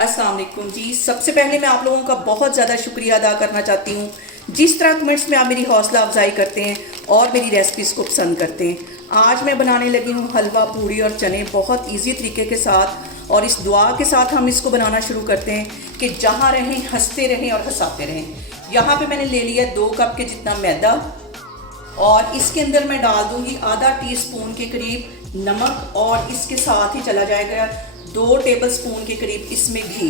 अस्सलाम वालेकुम जी। सबसे पहले मैं आप लोगों का बहुत ज़्यादा शुक्रिया अदा करना चाहती हूँ, जिस तरह कमेंट्स में आप मेरी हौसला अफजाई करते हैं और मेरी रेसिपीज़ को पसंद करते हैं। आज मैं बनाने लगी हूँ हलवा पूड़ी और चने, बहुत इजी तरीके के साथ। और इस दुआ के साथ हम इसको बनाना शुरू करते हैं कि जहाँ रहें हंसते रहें और हंसाते रहें। यहाँ पे मैंने ले लिया 2 कप के जितना मैदा और इसके अंदर मैं डाल दूंगी आधा टीस्पून के करीब नमक और इसके साथ ही चला जाएगा 2 टेबलस्पून के करीब इसमें घी।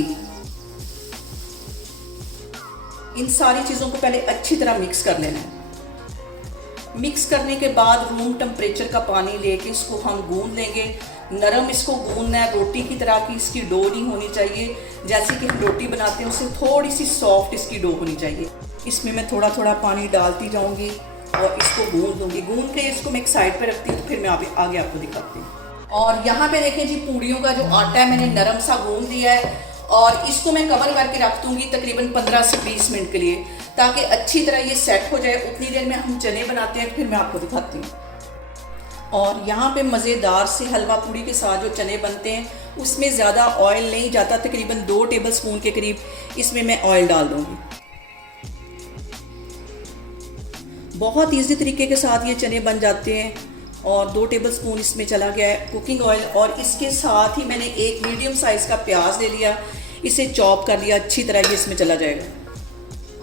इन सारी चीज़ों को पहले अच्छी तरह मिक्स कर लेना है। मिक्स करने के बाद रूम टेम्परेचर का पानी लेके इसको हम गूंद लेंगे। नरम इसको गूंदना है, रोटी की तरह की इसकी डो नहीं होनी चाहिए। जैसे कि हम रोटी बनाते हैं उससे थोड़ी सी सॉफ्ट इसकी डो होनी चाहिए। इसमें मैं थोड़ा थोड़ा पानी डालती जाऊंगी और इसको गूंद दूंगी। गूंद के इसको मैं एक साइड पे रखती हूँ, तो फिर मैं आगे आपको दिखाती हूँ। और यहाँ पे देखें जी, पूड़ियों का जो आटा है मैंने नरम सा गूंद दिया है और इसको मैं कवर करके रख दूंगी तकरीबन 15 से 20 मिनट के लिए, ताकि अच्छी तरह ये सेट हो जाए। उतनी देर में हम चने बनाते हैं, फिर मैं आपको दिखाती हूँ। और यहाँ पे मज़ेदार से हलवा पूड़ी के साथ जो चने बनते हैं उसमें ज़्यादा ऑयल नहीं जाता, तकरीबन 2 टेबलस्पून के करीब इसमें मैं ऑयल डाल दूँगी। बहुत ईजी तरीके के साथ ये चने बन जाते हैं। और 2 टेबलस्पून इसमें चला गया है कुकिंग ऑयल और इसके साथ ही मैंने एक मीडियम साइज़ का प्याज ले लिया, इसे चॉप कर लिया अच्छी तरह। ये इसमें चला जाएगा।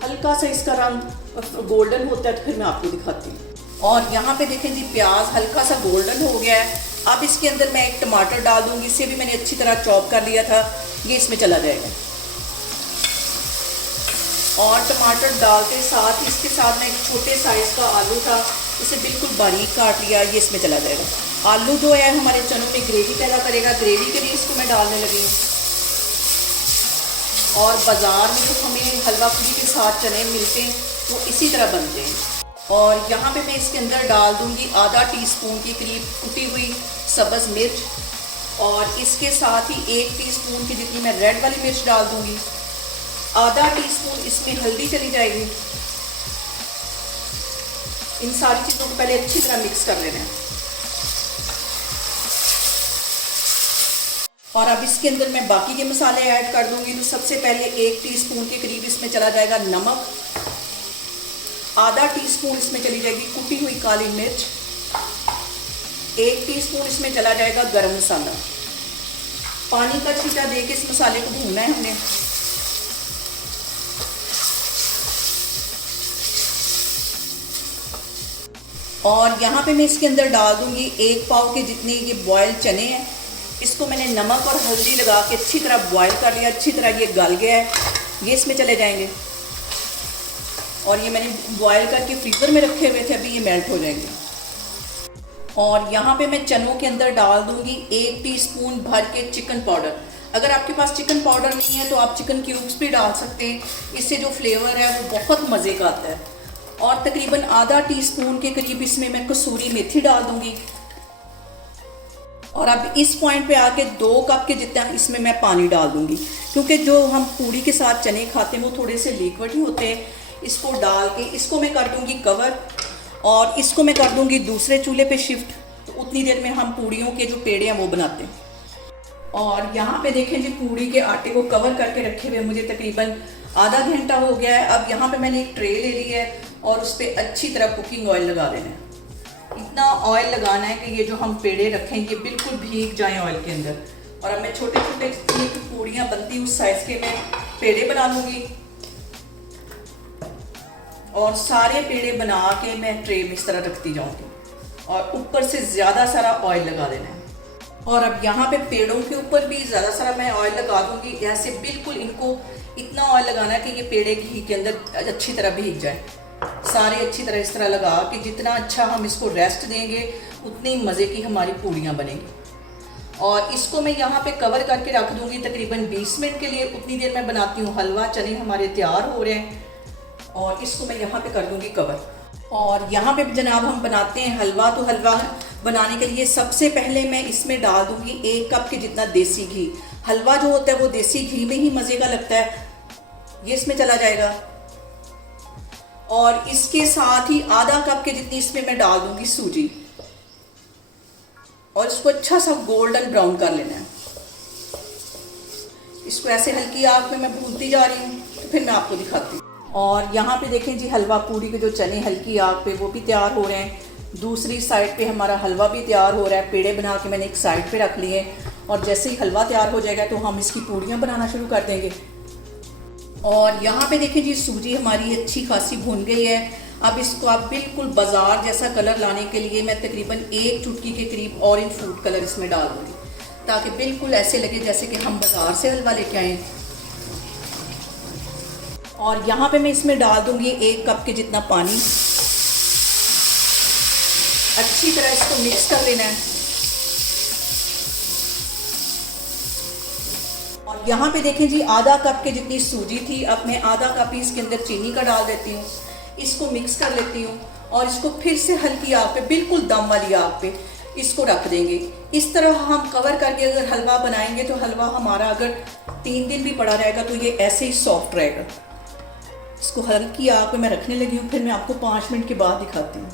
हल्का सा इसका रंग गोल्डन होता है तो फिर मैं आपको दिखाती हूँ। और यहाँ पे देखें जी, प्याज हल्का सा गोल्डन हो गया है। अब इसके अंदर मैं एक टमाटर डाल दूँगी, इसे भी मैंने अच्छी तरह चॉप कर लिया था, ये इसमें चला जाएगा। और टमाटर डालते साथ इसके साथ में एक छोटे साइज़ का आलू था, इसे बिल्कुल बारीक काट लिया, ये इसमें चला जाएगा। आलू जो है हमारे चनों में ग्रेवी पैदा करेगा, ग्रेवी के लिए इसको मैं डालने लगी हूँ। और बाज़ार में तो हमें हलवा पूड़ी के साथ चने मिलते हैं वो इसी तरह बनते हैं। और यहाँ पे मैं इसके अंदर डाल दूँगी आधा टीस्पून के करीब कुटी हुई सब्ज़ मिर्च और इसके साथ ही 1 टीस्पून की जितनी मैं रेड वाली मिर्च डाल दूँगी। आधा टीस्पून इसमें हल्दी चली जाएगी। इन सारी चीज़ों को पहले अच्छी तरह मिक्स कर लेना है। और अब इसके अंदर मैं बाकी के मसाले ऐड कर दूंगी। तो सबसे पहले 1 टीस्पून के करीब इसमें चला जाएगा नमक, आधा टीस्पून इसमें चली जाएगी कुटी हुई काली मिर्च, 1 टीस्पून इसमें चला जाएगा गरम मसाला। पानी का छींटा देके इस मसाले को भूनना है हमने। और यहाँ पे मैं इसके अंदर डाल दूंगी 1 पाव के जितने ये बॉयल चने हैं। इसको मैंने नमक और हल्दी लगा के अच्छी तरह बॉयल कर लिया, अच्छी तरह ये गल गया है, ये इसमें चले जाएंगे। और ये मैंने बॉयल करके फ्रीज़र में रखे हुए थे, अभी ये मेल्ट हो जाएंगे। और यहाँ पे मैं चनों के अंदर डाल दूंगी 1 टीस्पून भर के चिकन पाउडर। अगर आपके पास चिकन पाउडर नहीं है तो आप चिकन क्यूब्स भी डाल सकते हैं, इससे जो फ्लेवर है वो बहुत मज़े का आता है। और तकरीबन आधा टीस्पून के करीब इसमें मैं कसूरी मेथी डाल दूंगी। और अब इस पॉइंट पे आके 2 कप के जितना इसमें मैं पानी डाल दूंगी, क्योंकि जो हम पूड़ी के साथ चने खाते हैं वो थोड़े से लिक्विड ही होते हैं। इसको डाल के इसको मैं कर दूंगी कवर और इसको मैं कर दूंगी दूसरे चूल्हे पे शिफ्ट। तो उतनी देर में हम पूड़ियों के जो पेड़े हैं वो बनाते हैं। और यहाँ पे देखें जी, पूड़ी के आटे को कवर करके रखे हुए मुझे तकरीबन आधा घंटा हो गया है। अब यहाँ पे मैंने एक ट्रे ले ली है और उस पर अच्छी तरह कुकिंग ऑयल लगा देना है। इतना ऑयल लगाना है कि ये जो हम पेड़े रखें ये बिल्कुल भीग जाएं ऑयल के अंदर। और अब मैं छोटे छोटे पूड़ियाँ बनती उस साइज़ के मैं पेड़े बना लूँगी और सारे पेड़े बना के मैं ट्रे में इस तरह रखती जाऊँगी और ऊपर से ज़्यादा सारा ऑयल लगा देना है। और अब यहाँ पे पेड़ों के ऊपर भी ज़्यादा सारा मैं ऑयल लगा दूँगी। ऐसे बिल्कुल इनको इतना ऑयल लगाना है कि ये पेड़े घी के अंदर अच्छी तरह भीग जाए। सारे अच्छी तरह इस तरह लगा कि जितना अच्छा हम इसको रेस्ट देंगे उतनी मज़े की हमारी पूड़ियाँ बनेंगी। और इसको मैं यहाँ पे कवर करके रख दूँगी तकरीबन 20 मिनट के लिए। उतनी देर मैं बनाती हूँ हलवा। चने हमारे तैयार हो रहे हैं और इसको मैं यहाँ पे कर दूँगी कवर। और यहाँ पे जनाब हम बनाते हैं हलवा। तो हलवा बनाने के लिए सबसे पहले मैं इसमें डाल दूँगी 1 कप के जितना देसी घी। हलवा जो होता है वो देसी घी में ही मज़े का लगता है, ये इसमें चला जाएगा। और इसके साथ ही आधा कप के जितनी इसमें मैं डाल दूंगी सूजी और इसको अच्छा सा गोल्डन ब्राउन कर लेना है। इसको ऐसे हल्की आग में मैं भूनती जा रही हूँ, तो फिर मैं आपको दिखाती हूँ। और यहाँ पे देखें जी, हलवा पूड़ी के जो चने हल्की आग पे वो भी तैयार हो रहे हैं। दूसरी साइड पे हमारा हलवा भी तैयार हो रहा है। पेड़े बना के मैंने एक साइड पे रख लिए, और जैसे ही हलवा तैयार हो जाएगा तो हम इसकी पूड़ियाँ बनाना शुरू कर देंगे। और यहाँ पे देखें जी, सूजी हमारी अच्छी खासी भुन गई है। अब इसको आप बिल्कुल बाजार जैसा कलर लाने के लिए मैं तकरीबन 1 चुटकी के करीब ऑरेंज फूड कलर इसमें डाल दूँगी, ताकि बिल्कुल ऐसे लगे जैसे कि हम बाजार से हलवा लेके आए। और यहाँ पे मैं इसमें डाल दूंगी 1 कप के जितना पानी। अच्छी तरह इसको मिक्स कर लेना है। और यहाँ पे देखें जी, आधा कप के जितनी सूजी थी, अब मैं आधा कप ही इसके अंदर चीनी का डाल देती हूँ। इसको मिक्स कर लेती हूँ और इसको फिर से हल्की आग पे, बिल्कुल दम वाली आग पे इसको रख देंगे। इस तरह हम कवर करके अगर हलवा बनाएंगे तो हलवा हमारा अगर 3 दिन भी पड़ा रहेगा तो ये ऐसे ही सॉफ्ट रहेगा। इसको हल्की आग पे मैं रखने लगी हूँ, फिर मैं आपको 5 मिनट के बाद दिखाती हूँ।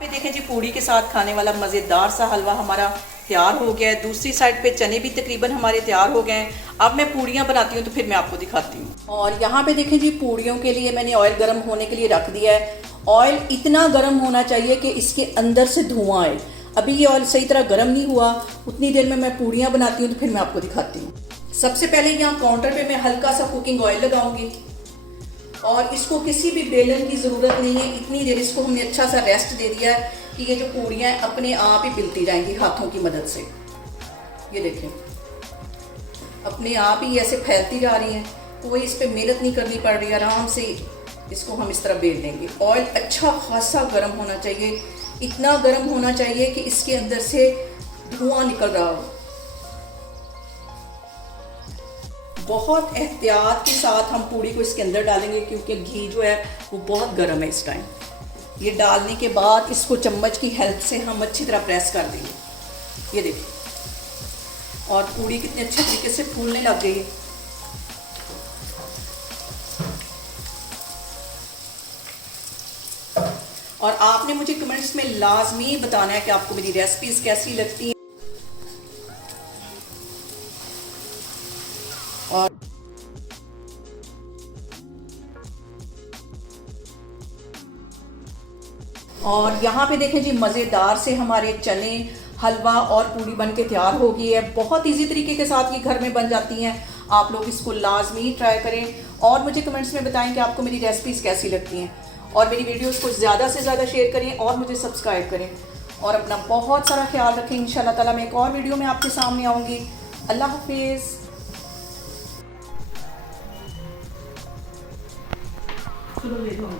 पे देखें जी, पूड़ी के साथ खाने वाला मज़ेदार सा हलवा हमारा तैयार हो गया है। दूसरी साइड पे चने भी तकरीबन हमारे तैयार हो गए हैं। अब मैं पूड़ियाँ बनाती हूँ तो फिर मैं आपको दिखाती हूँ। और यहाँ पे देखें जी, पूड़ियों के लिए मैंने ऑयल गर्म होने के लिए रख दिया है। ऑयल इतना गर्म होना चाहिए कि इसके अंदर से धुआं आए। अभी ये ऑयल सही तरह गर्म नहीं हुआ, उतनी देर में मैं पूड़ियाँ बनाती हूँ तो फिर मैं आपको दिखाती हूँ। सबसे पहले यहाँ काउंटर पे मैं हल्का सा कुकिंग ऑयल लगाऊंगी, और इसको किसी भी बेलन की ज़रूरत नहीं है। इतनी देर इसको हमने अच्छा सा रेस्ट दे दिया है कि ये जो पूड़ियाँ अपने आप ही पिलती जाएंगी हाथों की मदद से। ये देखें, अपने आप ही ऐसे फैलती जा रही हैं, कोई इस पर मेहनत नहीं करनी पड़ रही। आराम से इसको हम इस तरह बेल देंगे। ऑयल अच्छा खासा गर्म होना चाहिए, इतना गर्म होना चाहिए कि इसके अंदर से धुआं निकल रहा हो। बहुत एहतियात के साथ हम पूड़ी को इसके अंदर डालेंगे, क्योंकि घी जो है वो बहुत गर्म है इस टाइम। ये डालने के बाद इसको चम्मच की हेल्प से हम अच्छी तरह प्रेस कर देंगे। ये देखिए, और पूड़ी कितने अच्छे तरीके से फूलने लग गई है। और आपने मुझे कमेंट्स में लाजमी बताना है कि आपको मेरी रेसिपीज कैसी लगती हैं। और यहाँ पे देखें जी, मज़ेदार से हमारे चने, हलवा और पूड़ी बन के तैयार हो गई है। बहुत इजी तरीके के साथ ये घर में बन जाती हैं। आप लोग इसको लाजमी ट्राई करें और मुझे कमेंट्स में बताएं कि आपको मेरी रेसिपीज़ कैसी लगती हैं। और मेरी वीडियोस को ज़्यादा से ज़्यादा शेयर करें और मुझे सब्सक्राइब करें। और अपना बहुत सारा ख्याल रखें। इंशाल्लाह ताला मैं एक और वीडियो में आपके सामने आऊँगी। अल्लाह हाफिज़। चलो ले लो।